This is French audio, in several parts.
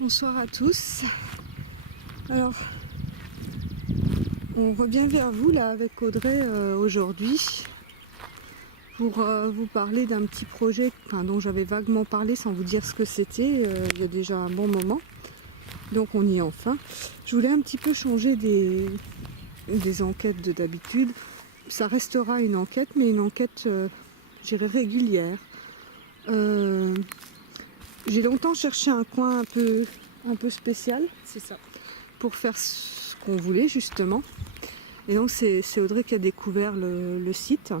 Bonsoir à tous. Alors, on revient vers vous là avec Audrey aujourd'hui pour vous parler d'un petit projet dont j'avais vaguement parlé sans vous dire ce que c'était il y a déjà un bon moment. Donc on y est enfin. Je voulais un petit peu changer des enquêtes d'habitude. Ça restera une enquête, mais une enquête, je dirais, régulière. J'ai longtemps cherché un coin un peu spécial. C'est ça. Pour faire ce qu'on voulait justement. Et donc c'est Audrey qui a découvert le site.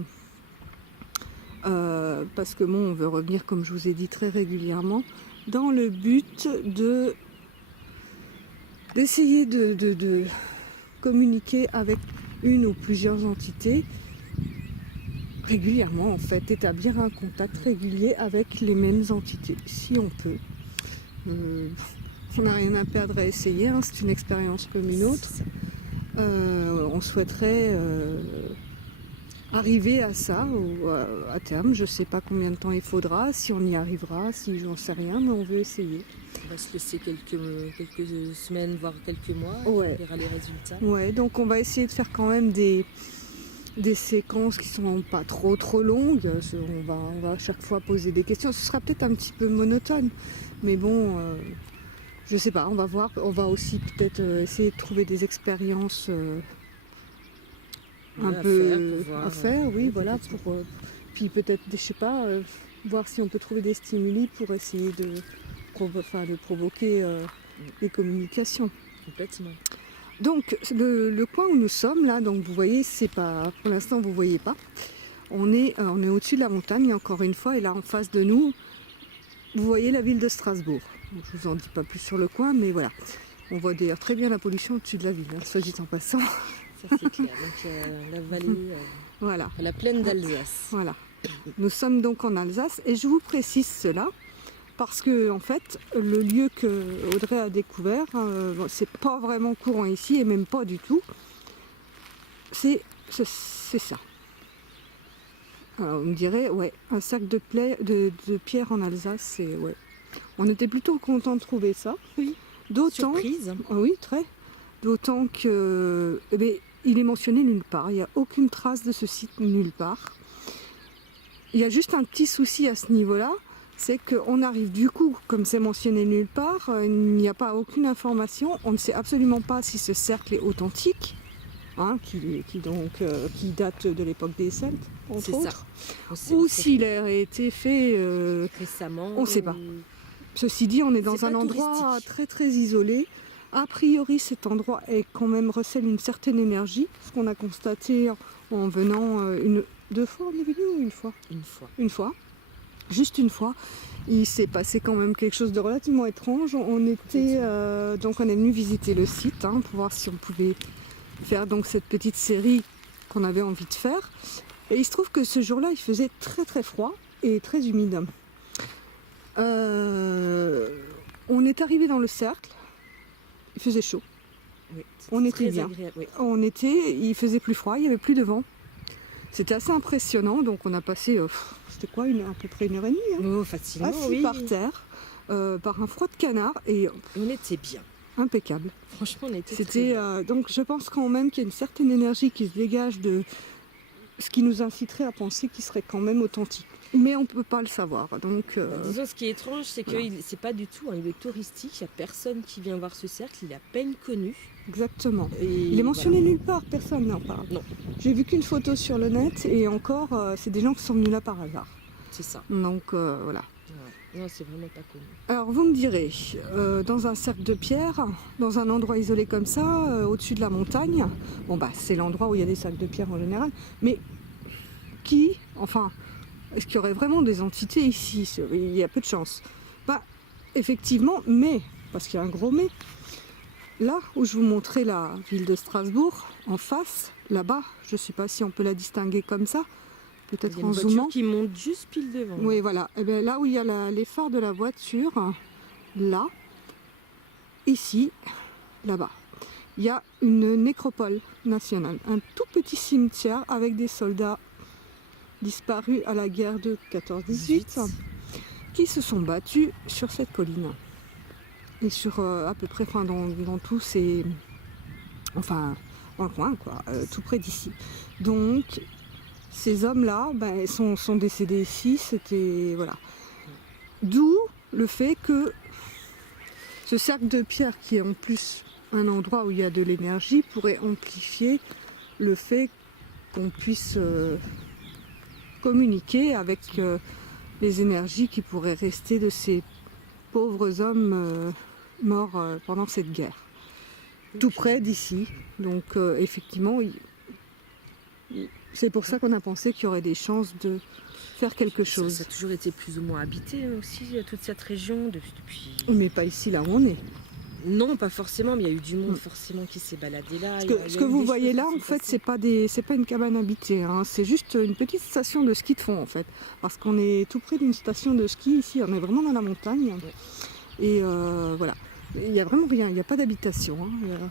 Parce que bon, on veut revenir, comme je vous ai dit, très régulièrement, dans le but d'essayer de communiquer avec une ou plusieurs entités régulièrement, en fait, établir un contact régulier avec les mêmes entités, si on peut. On n'a rien à perdre à essayer, hein, c'est une expérience comme une autre. On souhaiterait arriver à ça à terme. Je ne sais pas combien de temps il faudra, si on y arrivera, si j'en sais rien, mais on veut essayer. On va se laisser quelques semaines, voire quelques mois, Ouais. Et on verra les résultats. Ouais, donc on va essayer de faire quand même des séquences qui sont pas trop longues. On va à chaque fois poser des questions. Ce sera peut-être un petit peu monotone, mais bon, je sais pas, on va voir. On va aussi peut-être essayer de trouver des expériences à faire, oui, voilà. Puis peut-être, je sais pas, voir si on peut trouver des stimuli pour essayer de provoquer des communications. Complètement. Donc le coin où nous sommes là, donc vous voyez, c'est pas, pour l'instant vous voyez pas. On est au-dessus de la montagne encore une fois, et là en face de nous, vous voyez la ville de Strasbourg. Donc, je vous en dis pas plus sur le coin, mais voilà. On voit d'ailleurs très bien la pollution au-dessus de la ville, hein, soit dit en passant. Ça c'est clair. Donc la vallée, voilà. la plaine d'Alsace. Voilà. Nous sommes donc en Alsace, et je vous précise cela parce que en fait le lieu que Audrey a découvert, c'est pas vraiment courant ici, et même pas du tout. C'est ça. Alors on me dirait, ouais, un sac de pierre en Alsace, c'est ouais. On était plutôt content de trouver ça. Oui. D'autant, surprise. Oui, très. D'autant que, il est mentionné nulle part. Il n'y a aucune trace de ce site nulle part. Il y a juste un petit souci à ce niveau-là, c'est qu'on arrive du coup, comme c'est mentionné nulle part, il n'y a pas aucune information. On ne sait absolument pas si ce cercle est authentique. Qui date de l'époque des Celtes, entre autres, ou s'il a été fait récemment. On ne sait pas. Ceci dit, on est dans un endroit très isolé. A priori, cet endroit est quand même recèle une certaine énergie, ce qu'on a constaté en venant deux fois. On est venu ou une fois ? Une fois. Juste une fois. Il s'est passé quand même quelque chose de relativement étrange. On était donc on est venu visiter le site pour voir si on pouvait faire donc cette petite série qu'on avait envie de faire. Et il se trouve que ce jour-là, il faisait très froid et très humide. On est arrivé dans le cercle, il faisait chaud. Oui, on était bien. Oui. Il faisait plus froid, il n'y avait plus de vent. C'était assez impressionnant, donc on a passé, c'était quoi, à peu près 1h30, Oh, facilement, assis par terre, par un froid de canard, et on était bien. Impeccable. Franchement, on était C'était donc je pense quand même qu'il y a une certaine énergie qui se dégage de ce qui nous inciterait à penser qu'il serait quand même authentique. Mais on ne peut pas le savoir. Donc, disons, ce qui est étrange, c'est que c'est pas du tout un lieu touristique. Il n'y a personne qui vient voir ce cercle. Il est à peine connu. Exactement. Il est mentionné nulle part. Personne n'en parle. Non. J'ai vu qu'une photo sur le net, et encore, c'est des gens qui sont venus là par hasard. C'est ça. Donc voilà. Non, c'est vraiment pas connu. Alors vous me direz, dans un cercle de pierre, dans un endroit isolé comme ça, au-dessus de la montagne, bon bah c'est l'endroit où il y a des sacs de pierre en général, mais est-ce qu'il y aurait vraiment des entités ici ? Il y a peu de chance. Bah effectivement, mais, parce qu'il y a un gros mais, là où je vous montrais la ville de Strasbourg, en face, là-bas, je ne sais pas si on peut la distinguer comme ça, peut-être en zoomant. Il y a une voiture qui monte juste pile devant. Oui, voilà. Et bien, là où il y a les phares de la voiture, là, ici, là-bas, il y a une nécropole nationale. Un tout petit cimetière avec des soldats disparus à la guerre de 14-18 qui se sont battus sur cette colline. et sur à peu près, enfin, dans tous ces... Enfin, dans le coin, quoi, tout près d'ici. Donc, ces hommes-là, ben, sont décédés ici, c'était... Voilà. D'où le fait que ce cercle de pierre, qui est en plus un endroit où il y a de l'énergie, pourrait amplifier le fait qu'on puisse communiquer avec les énergies qui pourraient rester de ces pauvres hommes morts pendant cette guerre. Tout près d'ici. Donc effectivement, c'est pour ça qu'on a pensé qu'il y aurait des chances de faire quelque chose. Ça a toujours été plus ou moins habité aussi, toute cette région, depuis... Mais pas ici, là où on est. Non, pas forcément, mais il y a eu du monde forcément qui s'est baladé là. Ce que vous voyez là, en fait, c'est pas une cabane habitée, hein. C'est juste une petite station de ski de fond, en fait. Parce qu'on est tout près d'une station de ski ici, on est vraiment dans la montagne. Ouais. Et voilà, il n'y a vraiment rien, il n'y a pas d'habitation, hein.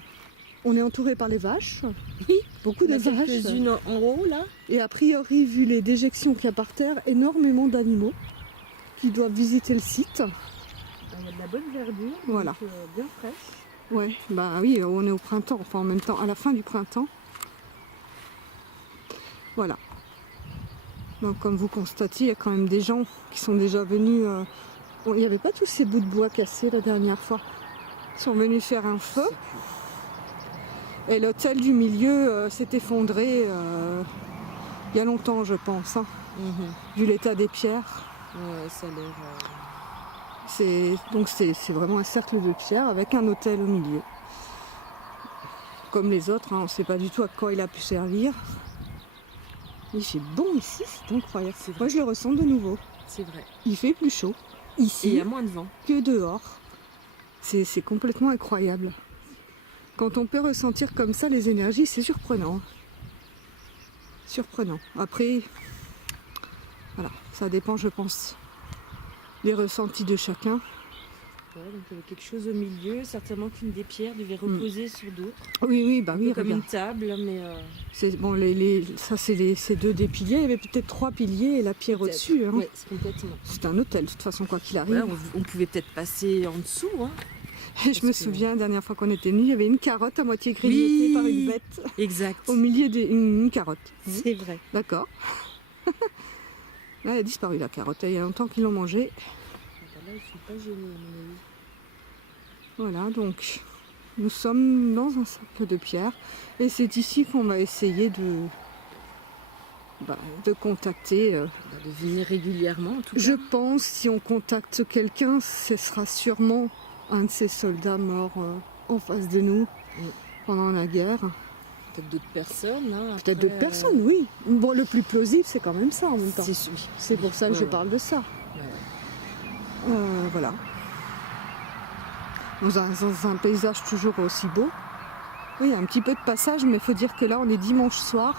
On est entouré par les vaches, oui, beaucoup de vaches. Quelques-unes en haut là. Et a priori, vu les déjections qu'il y a par terre, énormément d'animaux qui doivent visiter le site. Il y a de la bonne verdure, voilà. Donc, bien fraîche. Ouais, bah oui, on est au printemps, enfin en même temps, à la fin du printemps. Voilà. Donc comme vous constatez, il y a quand même des gens qui sont déjà venus... il n'y avait pas tous ces bouts de bois cassés la dernière fois. Ils sont venus faire un feu. Et l'hôtel du milieu s'est effondré il y a longtemps, je pense, hein, vu l'état des pierres. Ouais, ça a l'air... Donc c'est vraiment un cercle de pierre avec un hôtel au milieu. Comme les autres, hein, on ne sait pas du tout à quoi il a pu servir. Il fait bon ici, c'est incroyable. Moi je le ressens de nouveau. C'est vrai. Il fait plus chaud ici et il y a moins de vent que dehors. C'est complètement incroyable. Quand on peut ressentir comme ça les énergies, c'est surprenant. Surprenant. Après, voilà, ça dépend, je pense, des ressentis de chacun. Ouais, donc il y avait quelque chose au milieu, certainement qu'une des pierres devait reposer sur d'autres. Oui, bah oui, comme regarde. une table, mais... Bon, ça c'est ces deux des piliers, il y avait peut-être 3 piliers et la pierre au-dessus. Hein. Oui, c'est complètement. C'est un hôtel, de toute façon, quoi qu'il arrive. Ouais, on pouvait peut-être passer en dessous, hein. Et je me souviens, la dernière fois qu'on était venus, il y avait une carotte à moitié grignotée par une bête. Exact. Au milieu d'une carotte. C'est vrai. D'accord. Là, elle a disparu, la carotte. Il y a longtemps qu'ils l'ont mangée. Là, ils ne sont pas gênés, à mon avis. Voilà, donc nous sommes dans un cercle de pierre. Et c'est ici qu'on va essayer de contacter. De venir régulièrement, en tout cas. Je pense, si on contacte quelqu'un, ce sera sûrement un de ces soldats morts en face de nous pendant la guerre. Peut-être d'autres personnes. Hein, peut-être d'autres personnes, oui. Bon, le plus plausible, c'est quand même ça en même temps. C'est pour ça que je parle de ça. Voilà. Dans un paysage toujours aussi beau. Oui, il y a un petit peu de passage, mais il faut dire que là, on est dimanche soir.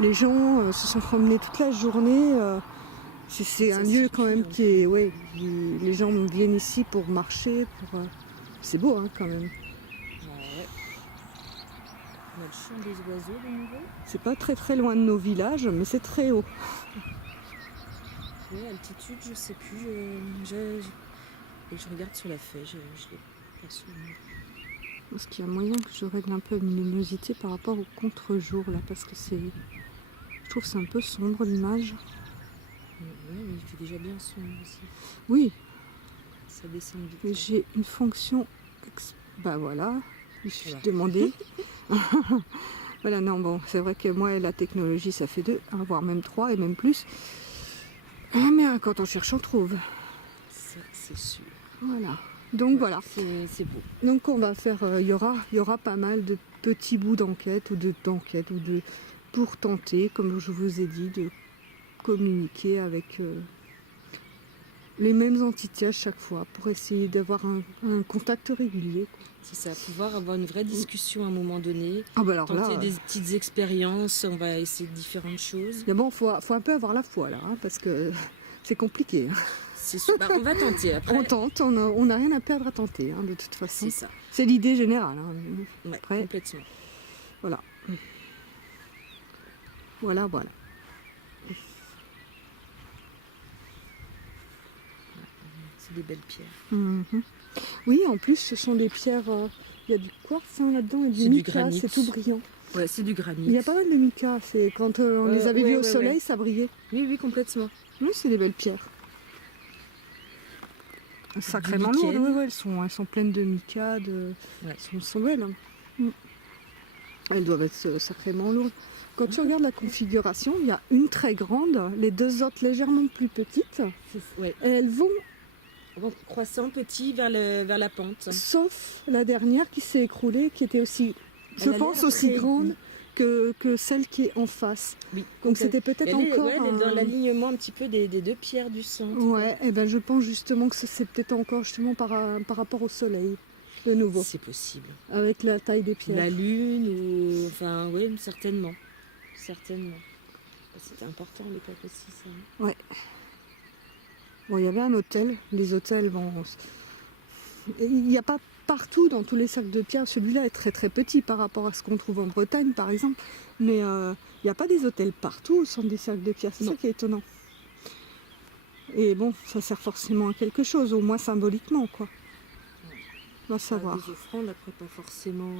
Les gens se sont promenés toute la journée. C'est un lieu quand même qui est... Ouais, les gens viennent ici pour marcher. C'est beau, hein, quand même. Ouais. On a le chant des oiseaux de nouveau. C'est pas très très loin de nos villages, mais c'est très haut. Oui, altitude, je sais plus. Et je regarde sur la feuille, je l'ai pas souvenir. Est-ce qu'il y a moyen que je règle un peu la luminosité par rapport au contre-jour là, parce que je trouve que c'est un peu sombre l'image. Oui, mais il fait déjà bien sombre aussi. Oui. Ça descend vite. J'ai une fonction... Bah voilà, je suis demandé. Voilà, non, bon, c'est vrai que moi, la technologie, ça fait 2, voire même 3 et même plus. Mais quand on cherche, on trouve. C'est sûr. Voilà. Donc voilà. C'est beau. Donc on va faire, il y aura pas mal de petits bouts d'enquête pour tenter, comme je vous ai dit, de communiquer avec les mêmes entités à chaque fois pour essayer d'avoir un contact régulier. C'est ça, pouvoir avoir une vraie discussion à un moment donné, tenter des petites expériences, on va essayer différentes choses. Mais bon, faut un peu avoir la foi là, hein, parce que c'est compliqué. C'est sûr. On va tenter après. On tente, on n'a rien à perdre à tenter, hein, de toute façon. C'est ça. C'est l'idée générale. Hein. Ouais, après, complètement. Voilà. Voilà. C'est des belles pierres. Oui, en plus, ce sont des pierres. Il y a du quartz là-dedans et du C'est du mica, granit. c'est tout brillant. Ouais, c'est du granit. Il y a pas mal de mica. C'est quand on les avait vus au soleil, ça brillait. Oui, oui, complètement. Oui, c'est des belles pierres. Sacrément lourdes, ouais, elles sont pleines de mica, elles sont belles. Hein. Elles doivent être sacrément lourdes. Quand tu regardes la configuration, il y a une très grande, les deux autres légèrement plus petites. Ouais. Et elles vont croissant petit vers la pente. Sauf la dernière qui s'est écroulée, qui était aussi, je pense, aussi grande que celle qui est en face. Oui. Donc c'était peut-être encore... elle est dans l'alignement un petit peu des deux pierres du centre. Ouais, et ben je pense justement que c'est peut-être encore justement par rapport au soleil, de nouveau. C'est possible. Avec la taille des pierres. La lune, ou... enfin, oui, certainement. Certainement. C'était important à l'époque aussi, ça. Ouais. Bon, il y avait un hôtel. Les hôtels, bon... Il n'y a pas partout dans tous les cercles de pierre. Celui-là est très très petit par rapport à ce qu'on trouve en Bretagne, par exemple. Mais il n'y a pas des hôtels partout au centre des cercles de pierre. C'est ça qui est étonnant. Et bon, ça sert forcément à quelque chose, au moins symboliquement, quoi. On va savoir. Des offrandes, après pas forcément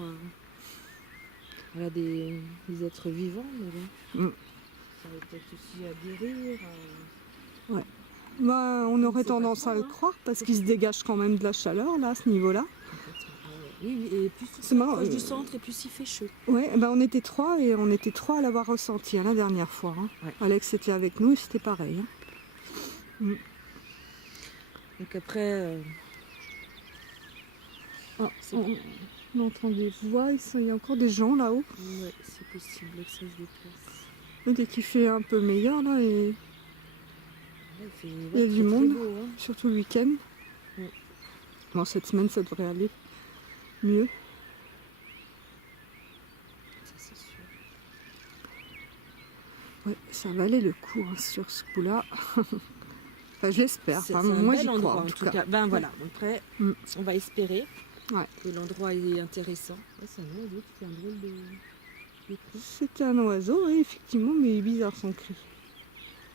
des êtres vivants, mais bon. Ça va peut-être aussi à guérir. Ouais. Bah, on aurait tendance à le croire parce qu'il se dégage quand même de la chaleur là à ce niveau-là. Oui, et plus c'est proche du centre et plus il fait chaud. Ouais, ben on était trois à l'avoir ressenti la dernière fois. Hein. Ouais. Alex était avec nous et c'était pareil. Hein. Donc après, on entend des voix, il y a encore des gens là-haut. Ouais, c'est possible que ça se déplace. Et dès qu'il fait un peu meilleur là et il y a du monde, beau, hein. Surtout le week-end. Ouais. Bon, cette semaine, ça devrait aller mieux. Ça, c'est sûr. Ouais, ça valait le coup hein, sur ce coup-là. Enfin, je l'espère. Enfin, moi, j'y crois en tout cas. Ben voilà, après, on va espérer que l'endroit est intéressant. Ouais, c'est un oiseau qui fait un drôle de cri. C'était un oiseau, oui, effectivement, mais il est bizarre son cri.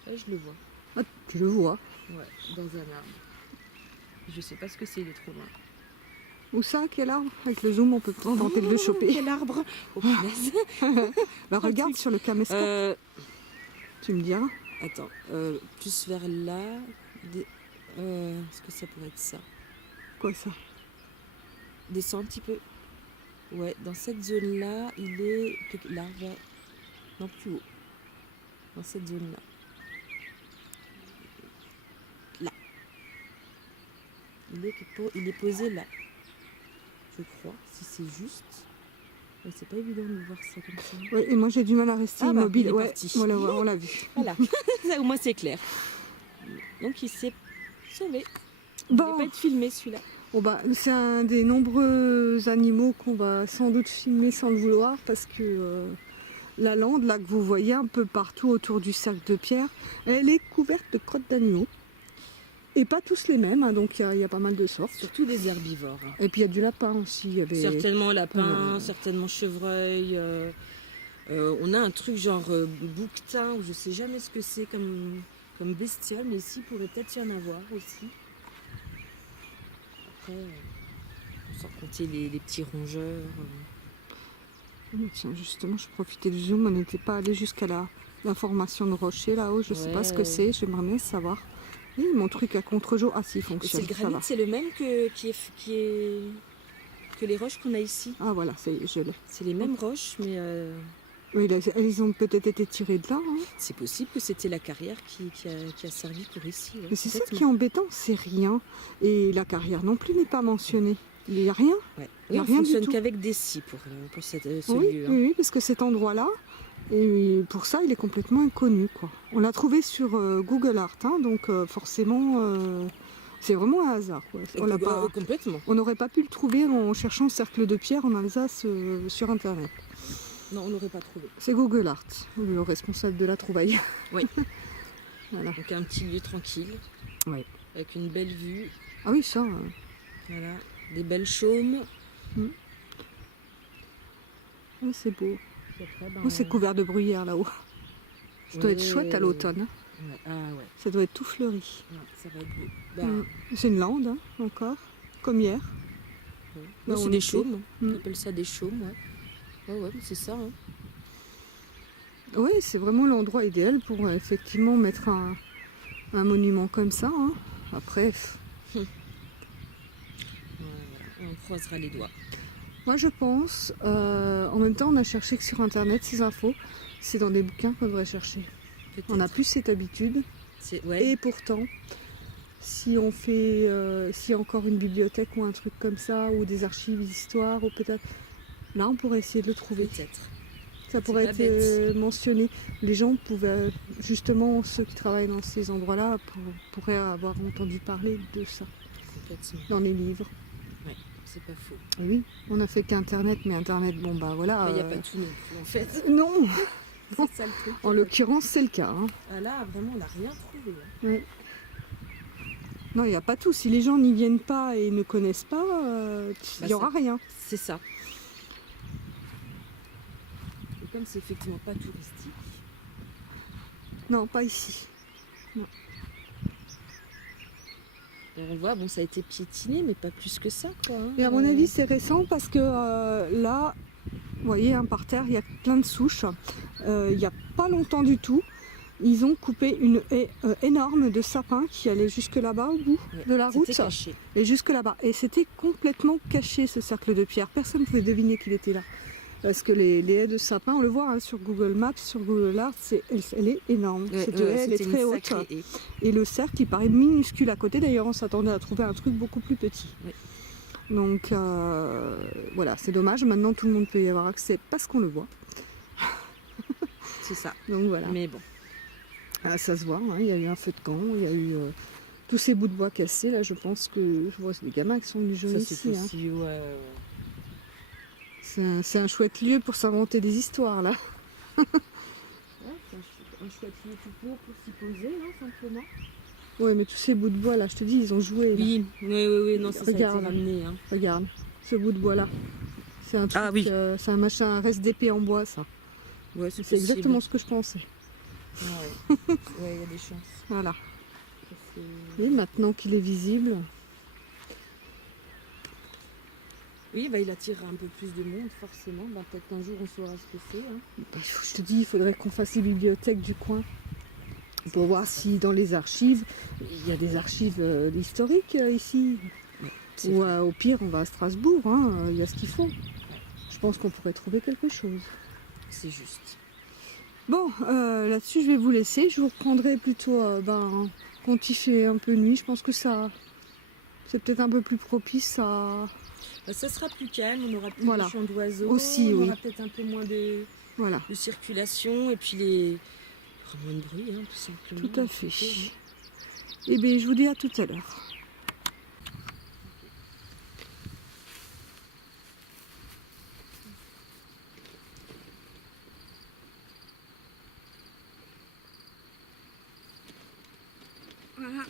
Ouais, je le vois. Ah, tu le vois? Ouais, dans un arbre. Je sais pas ce que c'est, il est trop loin. Où ça? Quel arbre? Avec le zoom, on peut tenter de le choper. Quel arbre? Oh, punaise. Bah, regarde sur le caméscope. Tu me diras. Attends, plus vers là. Est-ce que ça pourrait être ça? Quoi ça? Descends un petit peu. Ouais, dans cette zone-là, il est là, non plus haut. Dans cette zone-là. Là. Il est posé là. Je crois, si c'est juste. Ouais, c'est pas évident de voir ça comme ça. Ouais, et moi j'ai du mal à rester immobile. Ouais, voilà, on l'a vu. Voilà, au moins c'est clair. Donc il s'est sauvé. Il va pas être filmé celui-là. Bon bah, c'est un des nombreux animaux qu'on va sans doute filmer sans le vouloir parce que la lande là que vous voyez un peu partout autour du cercle de pierre, elle est couverte de crottes d'animaux. Et pas tous les mêmes, hein, donc il y a pas mal de sortes. Surtout des herbivores. Et puis il y a du lapin aussi. Il y avait... Certainement lapin, certainement chevreuil. On a un truc genre bouquetin, où je sais jamais ce que c'est comme bestiole, mais ici il pourrait peut-être y en avoir aussi. Après, sans compter les petits rongeurs. Tiens, justement, je profitais du zoom, on n'était pas allé jusqu'à la formation de rocher là-haut, je sais pas ce que c'est, j'aimerais bien savoir. Oui, mon truc à contre-jour, ah si, il fonctionne. Et c'est le granit, c'est le même que les roches qu'on a ici. Ah voilà, je l'ai. C'est les mêmes roches, mais... Oui, elles ont peut-être été tirées de là. Hein. C'est possible que c'était la carrière qui a servi pour ici. Ouais, mais c'est ça qui est embêtant, c'est rien. Et la carrière non plus n'est pas mentionnée. Il n'y a rien. Ouais. Oui, on ne fonctionne qu'avec des scies pour ce lieu. Hein. Oui, parce que cet endroit-là, et pour ça, il est complètement inconnu. Quoi. On l'a trouvé sur Google Art, hein, donc forcément, c'est vraiment un hasard. Quoi. Complètement. On n'aurait pas pu le trouver en cherchant cercle de pierre en Alsace sur Internet. Non, on n'aurait pas trouvé. C'est Google Art, le responsable de la trouvaille. Oui. Voilà. Donc un petit lieu tranquille, avec une belle vue. Ah oui, ça. Voilà, des belles chaumes. Oui, c'est beau. C'est couvert de bruyère là-haut. Ça doit être chouette à l'automne. Hein. Ouais. Ah ouais. Ça doit être tout fleuri. Ouais, ça va être beau. C'est une lande, hein, encore. comme hier. Ouais. Bah, Ouais, c'est on des était. chaumes. On Mm. appelle ça des chaumes, ouais. Ouais, mais c'est ça. Hein. Oui, c'est vraiment l'endroit idéal pour effectivement mettre un monument comme ça. Hein. Après, Voilà. On croisera les doigts. moi je pense, en même temps on a cherché que sur internet ces infos, c'est dans des bouquins qu'on devrait chercher. Peut-être. On n'a plus cette habitude. Ouais. Et pourtant, si on fait, s'il y a encore une bibliothèque ou un truc comme ça, ou des archives d'histoire, ou peut-être, là on pourrait essayer de le trouver. Peut-être. Ça pourrait être mentionné. Les gens pouvaient, justement, ceux qui travaillent dans ces endroits-là, pourraient avoir entendu parler de ça. Complètement. Dans les livres. Ouais, c'est pas faux. Et oui, on a fait qu'Internet, mais Internet, bon bah voilà. Il n'y a pas tout non plus en fait. Non. C'est ça le truc. En l'occurrence, c'est le cas. Hein. Ah là, vraiment, on n'a rien trouvé. Hein. Oui. Non, il n'y a pas tout. Si les gens n'y viennent pas et ne connaissent pas, il n'y aura rien. C'est ça. Et comme c'est effectivement pas touristique. Non, pas ici. Non. Et on voit, bon, ça a été piétiné, mais pas plus que ça, quoi. Hein. Et à mon avis, c'est récent parce que là, vous voyez, hein, par terre, il y a plein de souches. Il n'y a pas longtemps du tout, ils ont coupé une haie énorme de sapins qui allait jusque là-bas au bout de la route. C'était caché. Et jusque là-bas. Et c'était complètement caché, ce cercle de pierre. Personne ne pouvait deviner qu'il était là. Parce que les haies de sapins, on le voit hein, sur Google Maps, sur Google Earth, elle est énorme. Cette haie, elle est très haute. Et le cercle, il paraît minuscule à côté. D'ailleurs, on s'attendait à trouver un truc beaucoup plus petit. Oui. Donc, voilà, c'est dommage. Maintenant, tout le monde peut y avoir accès parce qu'on le voit. C'est ça. Donc, voilà. Mais bon. Ah, ça se voit, hein, il y a eu un feu de camp, il y a eu tous ces bouts de bois cassés. Là, je pense que je vois des gamins qui sont venus jouer ici. C'est possible, hein. Ouais. C'est un chouette lieu pour s'inventer des histoires, là. Ouais, c'est un chouette lieu tout court pour s'y poser, hein, simplement. Ouais, mais tous ces bouts de bois, là, je te dis, ils ont joué. Là. Oui, non, ça a été Regarde, ramené. Hein. regarde, ce bout de bois-là. C'est un truc, Ah oui. C'est un machin, un reste d'épée en bois, ça. Ouais, c'est exactement ce que je pensais. Ouais, il y a des chances. Voilà. Et maintenant qu'il est visible... Oui, bah, il attirera un peu plus de monde, forcément. Bah, peut-être qu'un jour, on saura ce que c'est. Hein. Bah, je te dis, il faudrait qu'on fasse les bibliothèques du coin. Pour voir si dans les archives, il y a des archives historiques ici. Ou au pire, on va à Strasbourg, hein, il y a ce qu'il faut. Je pense qu'on pourrait trouver quelque chose. C'est juste. Bon, là-dessus, je vais vous laisser. Je vous reprendrai plutôt quand il fait un peu nuit. Je pense que ça, c'est peut-être un peu plus propice à... Bah, ça sera plus calme, on aura plus Voilà. de chants d'oiseaux, Aussi, on oui. aura peut-être un peu moins de circulation et puis moins de bruit, hein, tout simplement. Tout à fait. Eh bien, je vous dis à tout à l'heure. Voilà.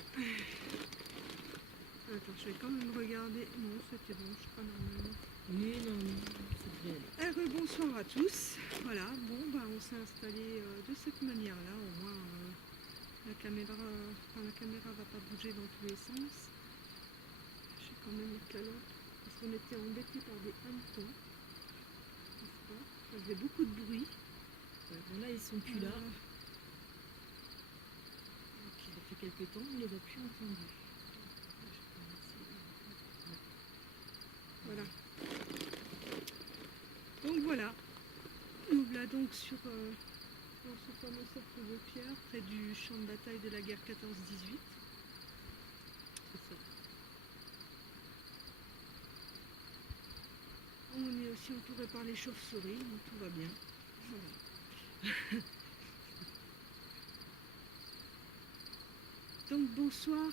Attends, je vais quand même regarder. Non, c'était bon, je crois normalement. Oui, non, c'est bien. Bonsoir à tous. Voilà, bon, on s'est installé de cette manière-là. Au moins, la caméra va pas bouger dans tous les sens. J'ai quand même la calotte parce qu'on était embêtés par des hannetons. Ça faisait beaucoup de bruit. Ouais, bon, là, ils sont plus là. Ça fait quelques temps, on les a plus entendus. Voilà. Donc voilà. Nous voilà donc sur dans ce fameux cercle de pierre près du champ de bataille de la guerre 14-18. C'est ça. On est aussi entouré par les chauves-souris, donc tout va bien. Voilà. Donc bonsoir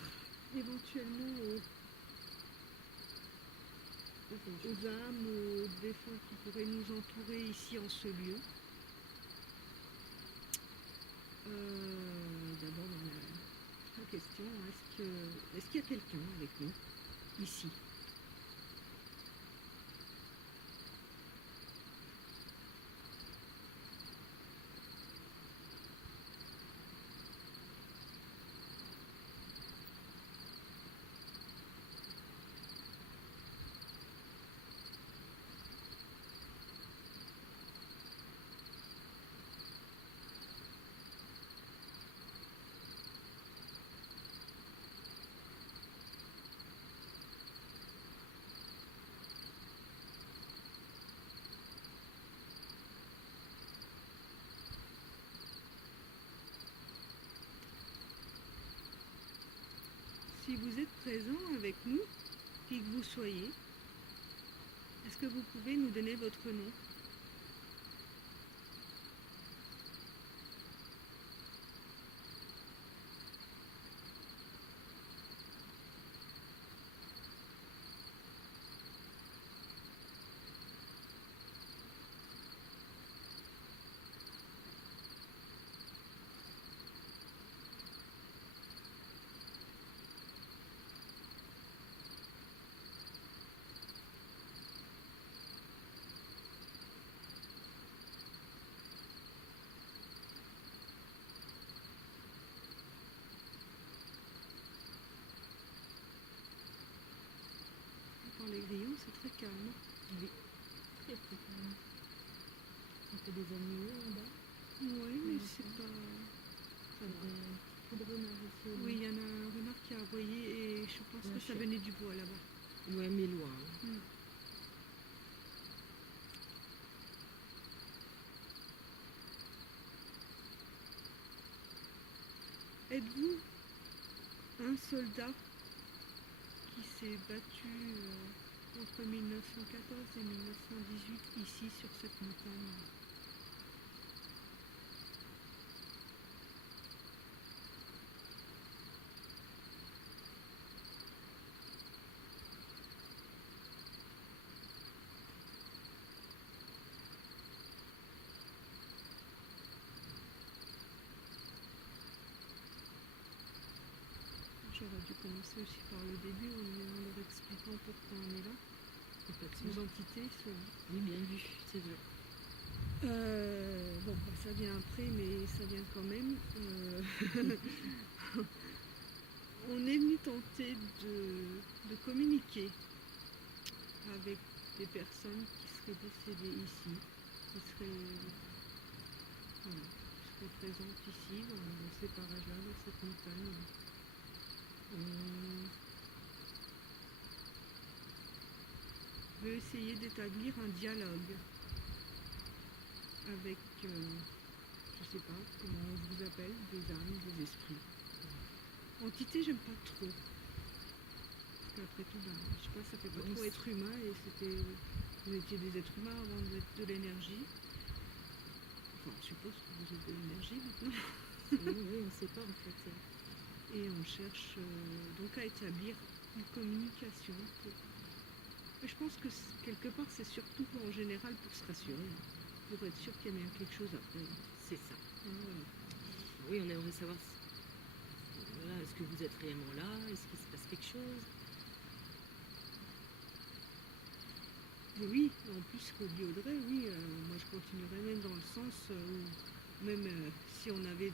éventuellement aux âmes, aux défunts qui pourraient nous entourer ici en ce lieu. D'abord la question, est-ce qu'il y a quelqu'un avec nous ici? si vous êtes présent avec nous, qui que vous soyez, est-ce que vous pouvez nous donner votre nom? Dans les grillons, c'est très calme. Oui, très très calme. Un peu des animaux en bas. Oui, mais c'est pas... Ça va. Beaucoup de renards ici. Oui, il y en a un renard qui a aboyé et je pense que ça venait du bois là-bas. Ouais, mais loin. Êtes-vous un soldat qui s'est battu entre 1914 et 1918 ici sur cette montagne? J'aurais dû commencer aussi par le début en leur expliquant pourquoi on est là. Nos entités sont... Oui, bien vu, c'est vrai. Bon, bah, ça vient après, mais ça vient quand même. On est venu tenter de communiquer avec des personnes qui seraient décédées ici, qui seraient, voilà, qui seraient présentes ici, dans ces parages-là, dans cette montagne. On veut essayer d'établir un dialogue avec, je sais pas comment on vous appelle, des âmes, des esprits. Entité, j'aime pas trop. Parce qu'après tout, ben, je sais pas, ça fait pas trop être humain et vous étiez des êtres humains avant d'être de l'énergie. Enfin, je suppose que vous êtes de l'énergie maintenant. Oui, on ne sait pas en fait. Et on cherche donc à établir une communication. Mais je pense que quelque part, c'est surtout en général pour se rassurer, pour être sûr qu'il y a bien quelque chose après. C'est ça. Voilà. Oui, on aimerait savoir voilà, est-ce que vous êtes réellement là? Est-ce qu'il se passe quelque chose? Oui, en plus, ce que dit Audrey, oui, moi je continuerais même dans le sens où même si on avait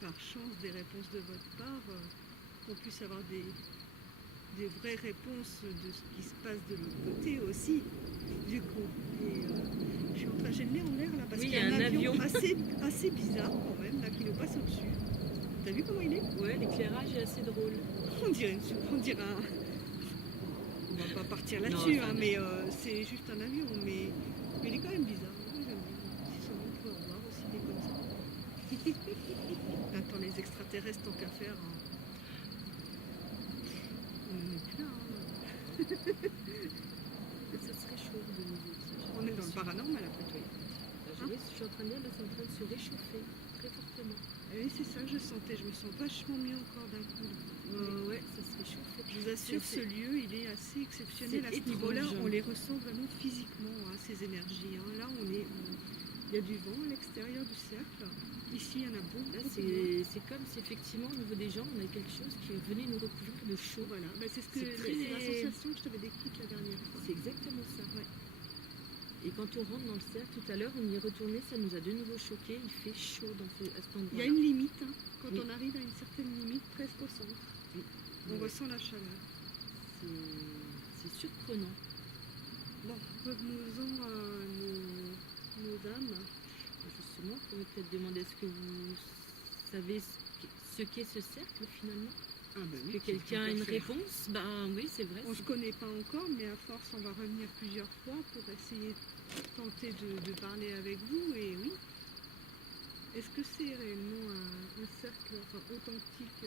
par chance des réponses de votre part, qu'on puisse avoir des vraies réponses de ce qui se passe de l'autre côté aussi, du coup. Et je suis en train, j'ai le nez en l'air là, parce qu'il y a un avion assez bizarre quand même, là, qui nous passe au-dessus. T'as vu comment il est? Ouais, l'éclairage est assez drôle. On dirait un... On va pas partir là-dessus, hein, mais c'est juste un avion, mais il est quand même bizarre. Moi, j'aime bien. Si seulement on peut en voir aussi des comme ça. Attends, les extraterrestres, tant qu'à faire, hein. On n'en est plus là. Hein. Ça serait chaud de nouveau. On est dans le paranormal après toi. Oui, je suis en train de dire, là, c'est en train de se réchauffer très fortement. Oui, c'est ça que je sentais. Je me sens vachement mieux encore d'un coup. Ouais, ça se réchauffe. Je vous assure, ce lieu, il est assez exceptionnel à ce niveau-là. On les ressent vraiment physiquement, hein, ces énergies. Hein. Là, il y a du vent à l'extérieur du cercle. Ici, il y en a beaucoup. C'est comme si effectivement, au niveau des gens, on a quelque chose qui venait nous recouvrir de chaud. Voilà, ben, c'est l'association que je t'avais décrite la dernière fois. C'est exactement ça. Ouais. Et quand on rentre dans le cercle, tout à l'heure, on y est retourné, ça nous a de nouveau choqué. Il fait chaud à cet endroit. Il y a une limite, hein. Quand on arrive à une certaine limite, presque au centre. Oui. On ressent la chaleur. C'est surprenant. Bon, revenons-en à nos âmes. Justement, on pourrait peut-être demander est-ce que vous savez ce qu'est ce cercle finalement? Ah ben oui, que quelqu'un a une réponse? Ben oui, c'est vrai. On ne se connaît pas encore, mais à force, on va revenir plusieurs fois pour essayer de tenter de parler avec vous. Et oui, est-ce que c'est réellement un cercle authentique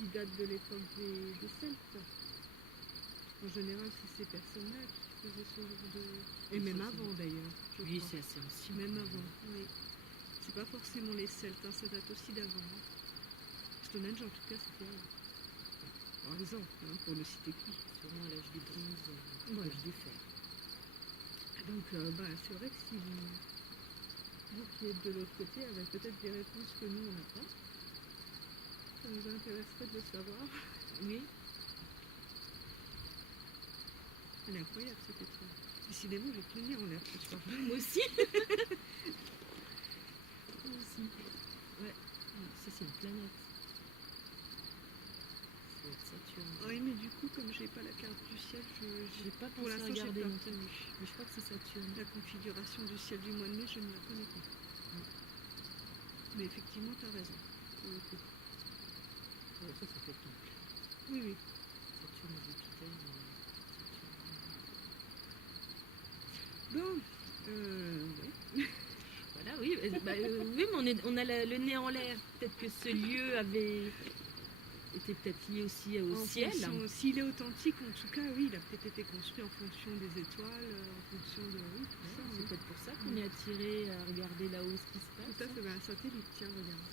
qui date de l'époque des Celtes. En général, c'est ces personnes-là qui faisaient ce genre de... Et Oui, même c'est avant d'ailleurs, je Oui, crois. c'est assez ancien. Même avant, oui. C'est pas forcément les Celtes, hein, ça date aussi d'avant. Hein. Stonehenge, en tout cas, c'était avant. Par exemple, hein, pour ne citer qui. Sûrement à l'âge du bronze, Voilà. l'âge du fer. Donc, c'est vrai que si vous qui êtes de l'autre côté avez peut-être des réponses que nous, on n'a pas, ça nous intéresserait de le savoir. Oui. Elle est incroyable cette étoile. Décidément, j'ai cligné en l'air ce soir. Moi aussi. Moi aussi. Ouais. Ça, c'est une planète. Ça doit être Saturne. Oui, mais du coup, comme j'ai pas la carte du ciel, J'ai pas pour pensé à l'instant, j'ai regarder pas non plus. retenu. Mais je crois que c'est Saturne. La configuration du ciel du mois de mai, je ne la connais pas. Mais effectivement, tu as raison. Pour le coup. Ça fait temple. Oui, oui. Saturne et Jupiter. Bon, oui. Voilà, oui. Oui, mais on a le nez en l'air. Peut-être que ce lieu était peut-être lié aussi au ciel. S'il est authentique, en tout cas, oui, il a peut-être été construit en fonction des étoiles, en fonction de... Oui, tout ça. C'est peut-être pour ça qu'on est attiré à regarder là-haut ce qui se passe. Tout à fait, un satellite, tiens, regarde.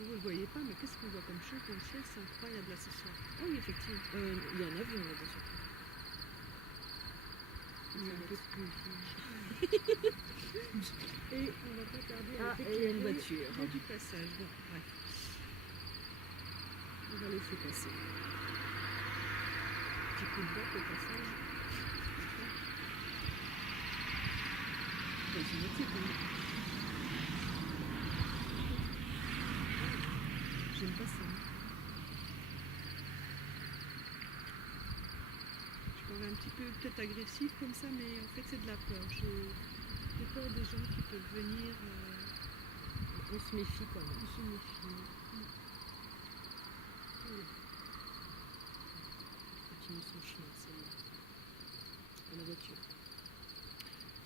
Vous ne le voyez pas, mais qu'est-ce qu'on voit comme chose dans le ciel? C'est incroyable là ce soir. Ah oui, effectivement. Il y a un avion là-bas surtout. Il est un peu plus... Et on va pas tarder à Et il y a une voiture. du passage. Bon, bref. On va laisser passer. Petit coup de botte au passage. C'est une autre quand même. J'aime pas ça. Je parais un petit peu peut-être agressif comme ça, mais en fait c'est de la peur. J'ai peur des gens qui peuvent venir. On se méfie quand même. On se méfie. Continue son chemin, celle-là. À la voiture.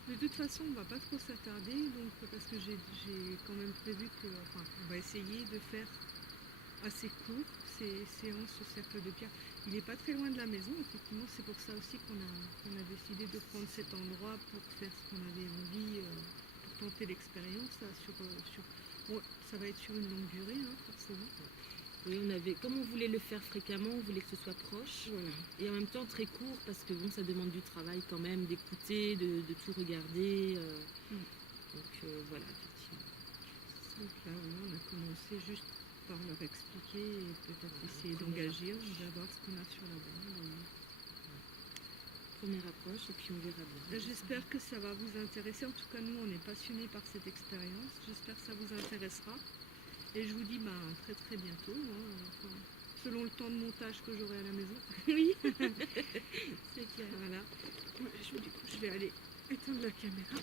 De toute façon, on va pas trop s'attarder, donc parce que j'ai quand même prévu que, on va essayer de faire assez court ces séances au cercle de pierre. Il n'est pas très loin de la maison, effectivement, c'est pour ça aussi qu'on a décidé de prendre cet endroit pour faire ce qu'on avait envie, pour tenter l'expérience. Bon, ça va être sur une longue durée, hein, forcément. Oui, comme on voulait le faire fréquemment, on voulait que ce soit proche. Voilà. Et en même temps très court parce que bon, ça demande du travail quand même, d'écouter, de tout regarder. Donc voilà, effectivement. Donc là, on a commencé juste par leur expliquer et peut-être essayer d'engager. On va voir ce qu'on a sur la bande. Première approche et puis on verra bien. J'espère que ça va vous intéresser. En tout cas, nous, on est passionnés par cette expérience. J'espère que ça vous intéressera. Et je vous dis très très bientôt, selon le temps de montage que j'aurai à la maison. Oui, c'est clair. Voilà. Du coup, je vais aller éteindre la caméra.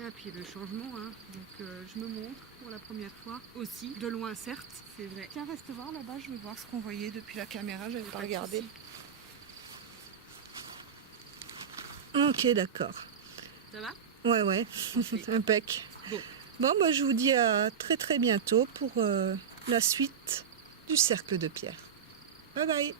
Et puis le changement, hein. Donc je me montre pour la première fois. Aussi. De loin, certes. C'est vrai. Tiens, reste voir là-bas, je vais voir ce qu'on voyait depuis la caméra, j'avais pas regardé. Ok, d'accord. Ça va? Ouais. Impec. Bon, je vous dis à très très bientôt pour la suite du cercle de pierre. Bye bye.